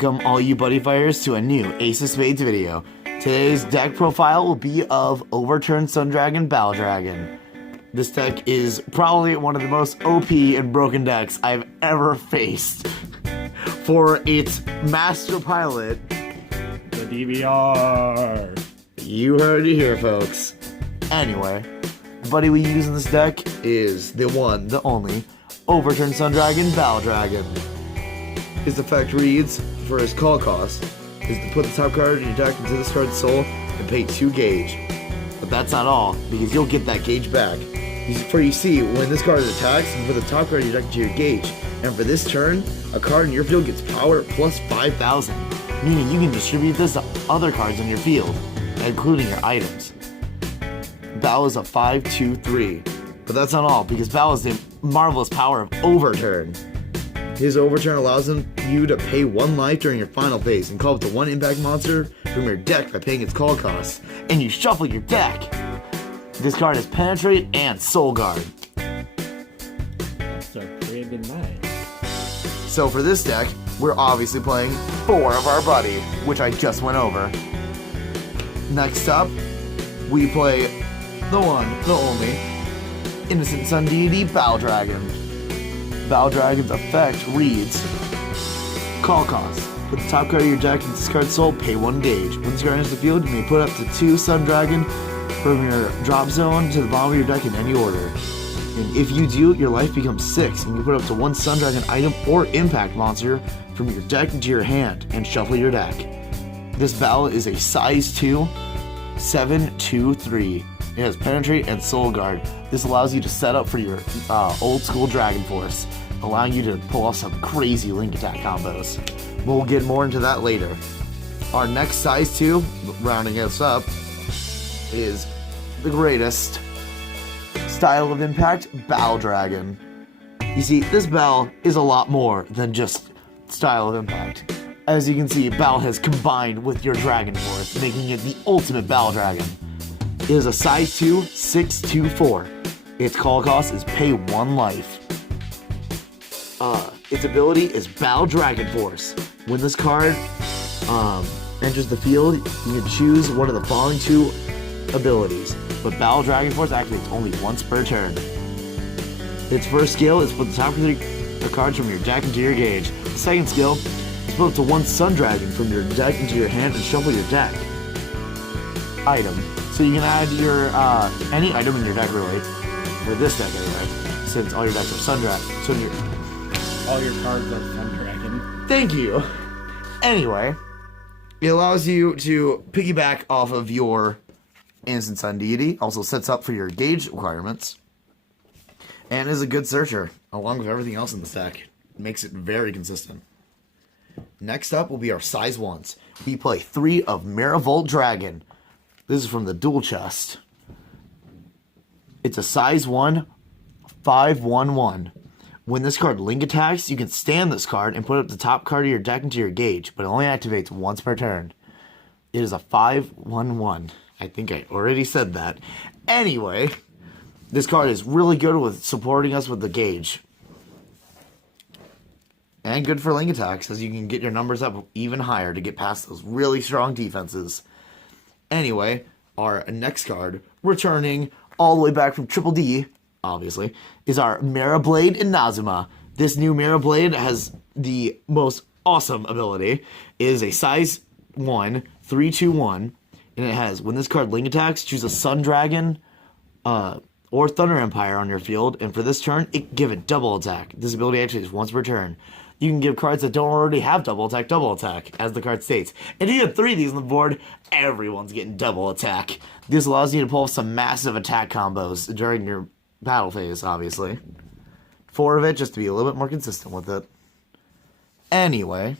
Welcome all you buddy fighters to a new Ace of Spades video. Today's deck profile will be of Overturned Sun Dragon Battle Dragon. This deck is probably one of the most OP and broken decks I've ever faced. For its master pilot, the DVR. You heard it here, folks. Anyway, the buddy we use in this deck is the one, the only, Overturned Sun Dragon Battle Dragon. His effect reads, for his call cost, is to put the top card in your deck into this card's soul and pay 2 gauge. But that's not all, because you'll get that gauge back. For you see, when this card attacks, you put the top card in your deck into your gauge. And for this turn, a card in your field gets power plus 5,000, meaning you can distribute this to other cards in your field, including your items. Bao is a 5/2/3, but that's not all, because Bao is the marvelous power of Overturn. His Overturn allows you to pay 1 life during your final phase and call up to 1 impact monster from your deck by paying its call costs, and you shuffle your deck. This card has Penetrate and Soul Guard. That's pretty nice. So for this deck, we're obviously playing 4 of our buddy, which I just went over. Next up, we play the one, the only, Innocent Sun Deity Battle Dragon. Battle Dragon's effect reads, call cost. Put the top card of your deck and discard soul, pay 1 gauge. When this card enters the field, you may put up to 2 Sun Dragon from your drop zone to the bottom of your deck in any order. And if you do, your life becomes 6, and you put up to 1 Sun Dragon item or impact monster from your deck into your hand and shuffle your deck. This battle is a size 2, 7/2/3. It has Penetrate and Soul Guard. This allows you to set up for your old school Dragon Force, allowing you to pull off some crazy link attack combos. We'll get more into that later. Our next size 2, rounding us up, is the greatest style of impact, Battle Dragon. You see, this battle is a lot more than just style of impact. As you can see, Battle has combined with your Dragon Force, making it the ultimate Battle Dragon. It is a size 2, 6/2/4. Its call cost is pay 1 life. Its ability is Battle Dragon Force. When this card enters the field, you can choose one of the following 2 abilities, but Battle Dragon Force activates only once per turn. Its first skill is put the top of the cards from your deck into your gauge. The second skill is put up to 1 Sun Dragon from your deck into your hand and shuffle your deck. Item. So you can add your any item in your deck, really, for this deck anyway, since all your decks are Sun Dragon. So all your cards are Sun Dragon. Thank you. Anyway, it allows you to piggyback off of your Innocent Sun Deity, also sets up for your gauge requirements, and is a good searcher, along with everything else in this deck. It makes it very consistent. Next up will be our size 1s. We play 3 of Maravolt Dragon. This is from the dual chest. It's a size 1, 5/1/1. When this card link attacks, you can stand this card and put up the top card of your deck into your gauge, but it only activates once per turn. It is a 5/1/1. I think I already said that. Anyway, this card is really good with supporting us with the gauge. And good for link attacks, as you can get your numbers up even higher to get past those really strong defenses. Anyway, our next card, returning all the way back from Triple D, obviously, is our Mara Blade Inazuma. This new Mara Blade has the most awesome ability. It is a size 1, 3/2/1, and it has, when this card link attacks, choose a Sun Dragon or Thunder Empire on your field, and for this turn, give it double attack. This ability actually is once per turn. You can give cards that don't already have double attack, as the card states. And if you have 3 of these on the board, everyone's getting double attack. This allows you to pull off some massive attack combos during your battle phase, obviously. 4 of it, just to be a little bit more consistent with it. Anyway.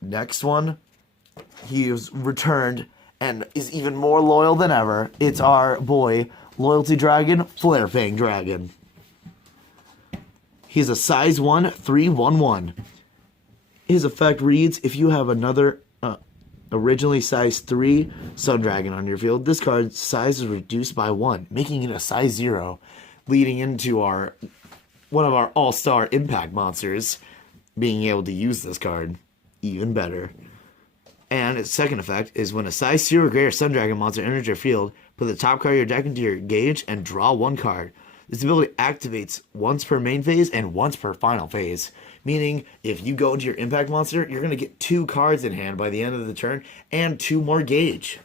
Next one. He was returned and is even more loyal than ever. It's our boy, Loyalty Dragon, Flarefang Dragon. He's a size 1, 3/1/1. His effect reads, if you have another originally size 3 Sun Dragon on your field, this card's size is reduced by 1, making it a size 0, leading into one of our all-star impact monsters, being able to use this card even better. And its second effect is when a size 0 or greater Sun Dragon monster enters your field, put the top card of your deck into your gauge and draw 1 card. This ability activates once per main phase and once per final phase. Meaning, if you go into your impact monster, you're going to get 2 cards in hand by the end of the turn and 2 more gauge.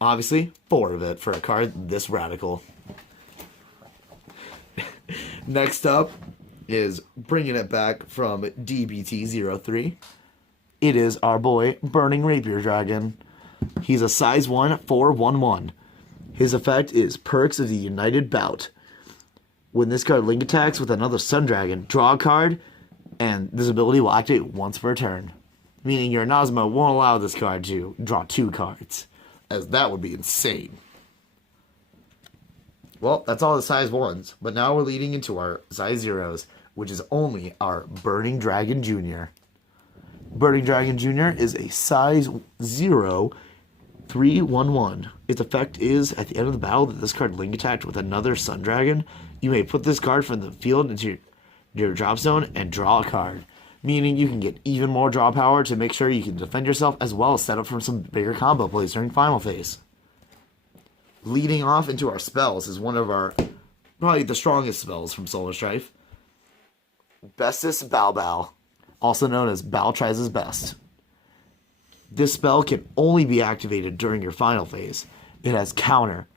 Obviously, 4 of it for a card this radical. Next up is bringing it back from DBT03. It is our boy, Burning Rapier Dragon. He's a size 1 4/1/1. His effect is Perks of the United Bout. When this card link attacks with another Sun Dragon, draw a card, and this ability will activate once per turn. Meaning your Nazma won't allow this card to draw 2 cards, as that would be insane. Well, that's all the size 1s, but now we're leading into our size 0s, which is only our Burning Dragon Jr. Burning Dragon Jr. is a size 0 3/1/1. Its effect is, at the end of the battle that this card link attacked with another Sun Dragon, you may put this card from the field into your drop zone and draw a card. Meaning you can get even more draw power to make sure you can defend yourself as well as set up for some bigger combo plays during final phase. Leading off into our spells is one of our, probably the strongest spells from Solar Strife. Bestis Bao, also known as Bao Tries His Best. This spell can only be activated during your final phase. It has counter.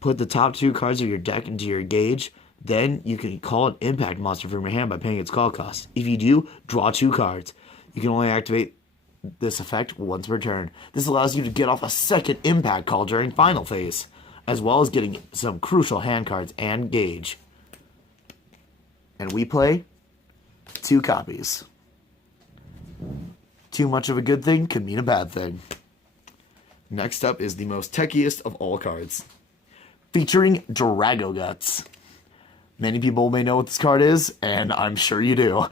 Put the top 2 cards of your deck into your gauge, then you can call an impact monster from your hand by paying its call cost. If you do, draw 2 cards. You can only activate this effect once per turn. This allows you to get off a second impact call during final phase, as well as getting some crucial hand cards and gauge. And we play 2 copies. Too much of a good thing could mean a bad thing. Next up is the most techiest of all cards, featuring Drago Guts. Many people may know what this card is, and I'm sure you do.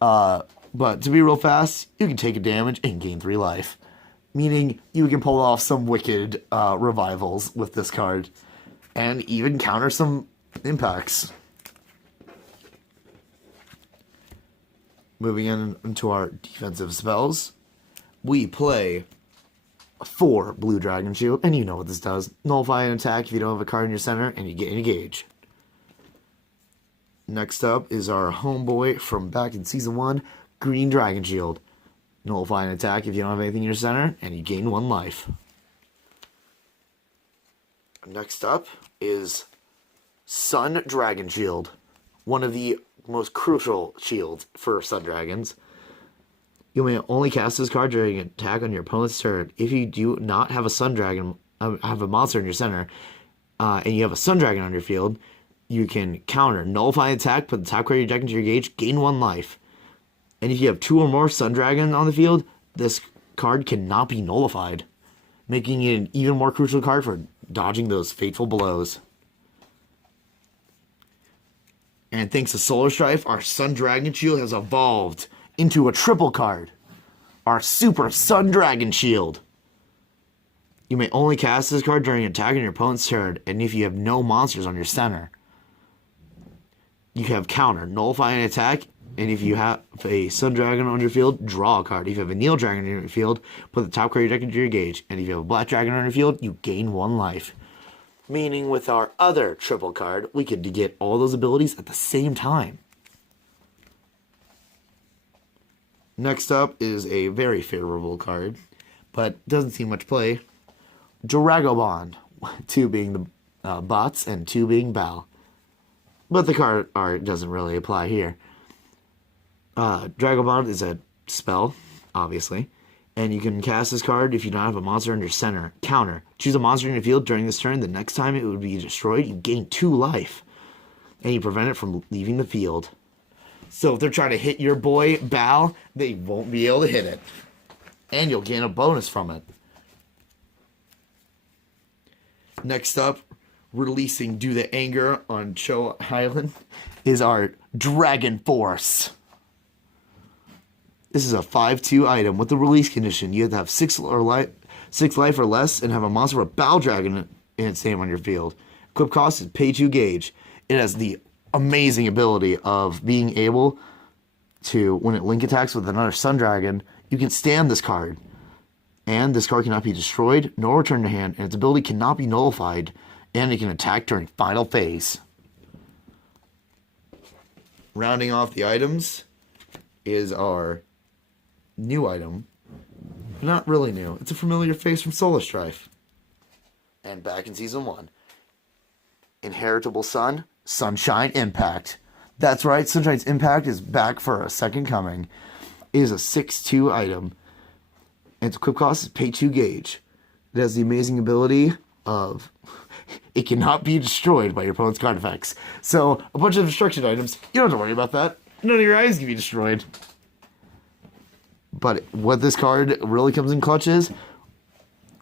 But to be real fast, you can take a damage and gain 3 life. Meaning you can pull off some wicked revivals with this card, and even counter some impacts. Moving into our defensive spells, we play 4 Blue Dragon Shield, and you know what this does. Nullify an attack if you don't have a card in your center, and you get an gauge. Next up is our homeboy from back in Season 1, Green Dragon Shield. Nullify an attack if you don't have anything in your center, and you gain 1 life. Next up is Sun Dragon Shield, one of the most crucial shields for Sun Dragons. You may only cast this card during an attack on your opponent's turn. If you do not have a Sun Dragon, have a monster in your center, and you have a Sun Dragon on your field, you can counter, nullify attack, put the top card of your deck into your gauge, gain 1 life. And if you have 2 or more Sun Dragon on the field, this card cannot be nullified, making it an even more crucial card for dodging those fateful blows. And thanks to Solar Strife, our Sun Dragon Shield has evolved into a triple card. Our Super Sun Dragon Shield. You may only cast this card during an attack on your opponent's turn, and if you have no monsters on your center. You have counter, nullify an attack, and if you have a Sun Dragon on your field, draw a card. If you have a Neil Dragon on your field, put the top card of your deck into your gauge, and if you have a Black Dragon on your field, you gain 1 life. Meaning with our other triple card, we could get all those abilities at the same time. Next up is a very favorable card, but doesn't see much play. Dragobond, 2 being the bots and 2 being Bao. But the card art doesn't really apply here. Dragobond is a spell, obviously. And you can cast this card if you don't have a monster in your center. Counter. Choose a monster in your field during this turn. The next time it would be destroyed, you gain 2 life. And you prevent it from leaving the field. So if they're trying to hit your boy, Bao, they won't be able to hit it. And you'll gain a bonus from it. Next up, releasing due to anger on Cho Island, is our Dragon Force. This is a 5/2 item with the release condition. You have to have 6 life or less and have a monster with Bao Dragon in its name on your field. Equip cost is pay 2 gauge. It has the amazing ability of being able to when it link attacks with another Sun Dragon, you can stand this card. And this card cannot be destroyed nor returned to hand, and its ability cannot be nullified, and it can attack during final phase. Rounding off the items is our new item. Not really new. It's a familiar face from Strife. And back in Season 1. Inheritable Sun, Sunshine Impact. That's right, Sunshine's Impact is back for a second coming. It is a 6/2 item. And its equip cost is pay 2 gauge. It has the amazing ability of it cannot be destroyed by your opponent's card effects. So, a bunch of destruction items, you don't have to worry about that. None of your eyes can be destroyed. But what this card really comes in clutch is,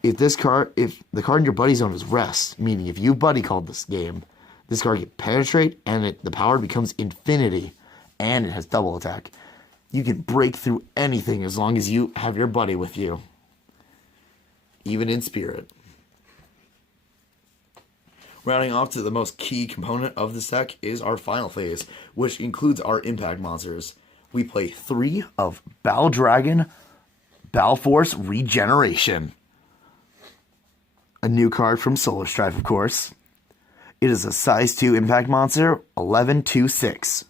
if the card in your buddy zone is rest, meaning if you buddy called this game, this card can penetrate and the power becomes infinity, and it has double attack. You can break through anything as long as you have your buddy with you. Even in spirit. Rounding off to the most key component of this deck is our final phase, which includes our impact monsters. We play 3 of Bal Dragon, Bal Force Regeneration. A new card from Strife, of course. It is a size 2 impact monster, 11/2/6.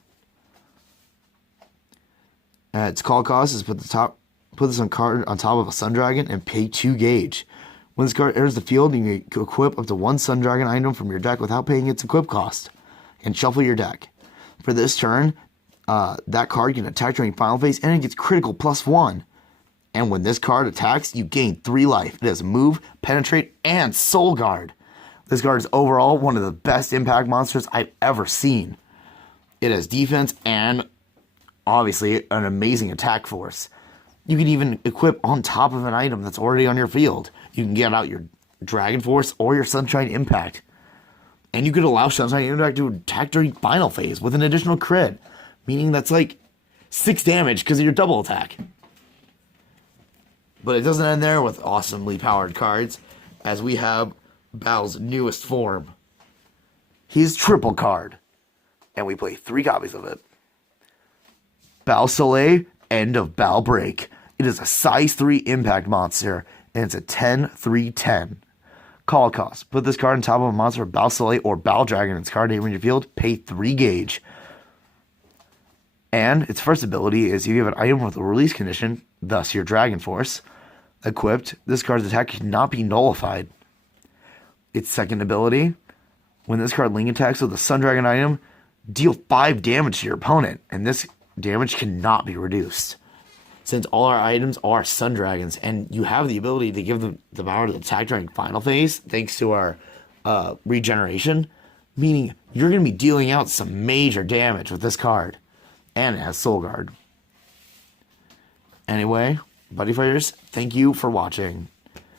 Its call cost is put this card on top of a Sun Dragon and pay 2 gauge. When this card enters the field, you can equip up to 1 Sun Dragon item from your deck without paying its equip cost, and shuffle your deck. For this turn, that card can attack during final phase, and it gets critical +1. And when this card attacks, you gain 3 life. It has Move, Penetrate, and Soul Guard. This card is overall one of the best impact monsters I've ever seen. It has defense and obviously an amazing attack force. You can even equip on top of an item that's already on your field. You can get out your Dragon Force or your Sunshine Impact. And you could allow Sunshine Impact to attack during final phase with an additional crit, meaning that's like 6 damage because of your double attack. But it doesn't end there with awesomely powered cards, as we have Bal's newest form. His triple card. And we play 3 copies of it. Bal Soleil, End of Bal Break. It is a size 3 impact monster, and it's a 10/3/10. Call cost. Put this card on top of a monster of Bal Soleil or Bal Dragon in its card name in your field. Pay 3 gauge. And its first ability is you have an item with a release condition, thus your Dragon Force. Equipped, this card's attack cannot be nullified. Its second ability, when this card link attacks with a Sun Dragon item, deal 5 damage to your opponent, and this damage cannot be reduced. Since all our items are Sun Dragons, and you have the ability to give them the power to attack during final phase, thanks to our regeneration, meaning you're going to be dealing out some major damage with this card, and it has Soul Guard. Anyway, Buddy Fighters, thank you for watching.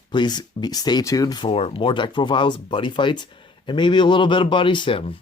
Please stay tuned for more deck profiles, buddy fights, and maybe a little bit of buddy sim.